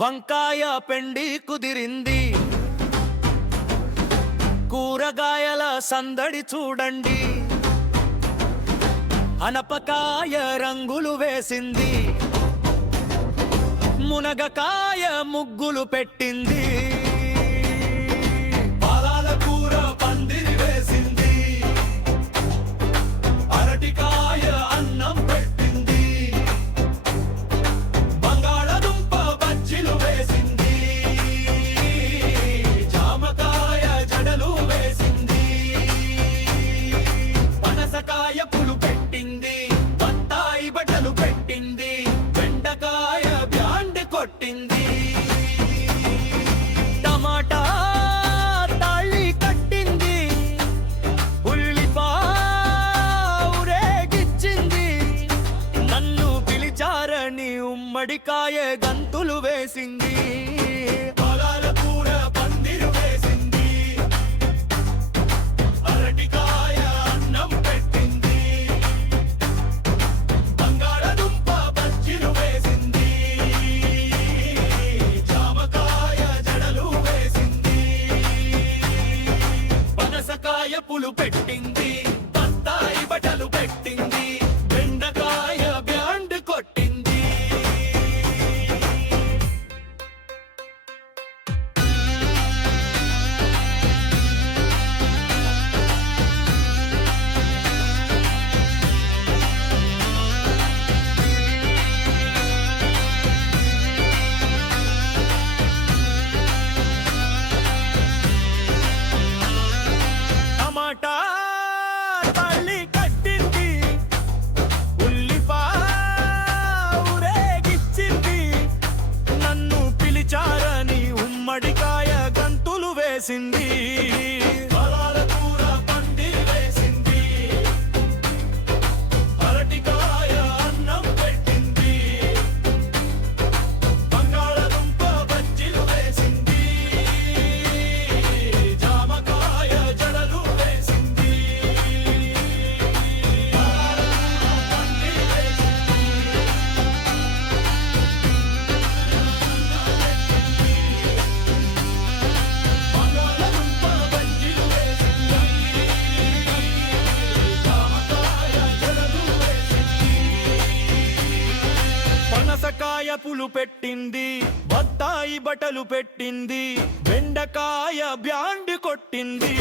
వంకాయ పెండి కుదిరింది, కూరగాయల సందడి చూడండి. అనపకాయ రంగులు వేసింది, మునగకాయ ముగ్గులు పెట్టింది. పాలాల కూర పందిరి వేసింది, అరటికాయ అన్నం పెట్టింది. బంగాళదుంప బజ్జీలు వేసింది, జామకాయ జడలు వేసింది. పనసకాయ పులు పెట్టింది, బత్తాయి బట్టలు పెట్టింది. బెండకాయ బ్యాండ్ కొట్టింది. టమాటా తాళి కట్టింది, ఉల్లిపాయ ఊరేగిచ్చింది. నన్ను పిలిచారని ఉమ్మడికాయ గంతులు వేసింది. పాలాల కూర పందిరు వేసింది, అరటికాయ అన్నం పెట్టింది. బంగాళదుంప బజ్జీలు వేసింది, జామకాయ జడలు వేసింది. పనసకాయ పులు పెట్టింది, బత్తాయి బట్టలు పెట్టింది. బెండకాయ బ్యాండ్ కొట్టింది. టమాటా తాళి కట్టింది, ఉల్లిపాయ ఊరేగిచ్చింది. నన్ను పిలిచారని ఉమ్మడికాయ గంతులు వేసింది. పాలాల కూర పందిరి వేసింది, అరటికాయ అన్నం పెట్టింది. బంగాళదుంప బజ్జీలు వేసింది, జామకాయ జడలు వేసింది. పాలాల కూర పందిరి వేసింది, బంగాళదుంప బజ్జీలు వేసింది, జామకాయ జడలు వేసింది. పనసకాయ పులు పెట్టింది, బత్తాయి బట్టలు పెట్టింది. బెండకాయ బ్యాండ్ కొట్టింది.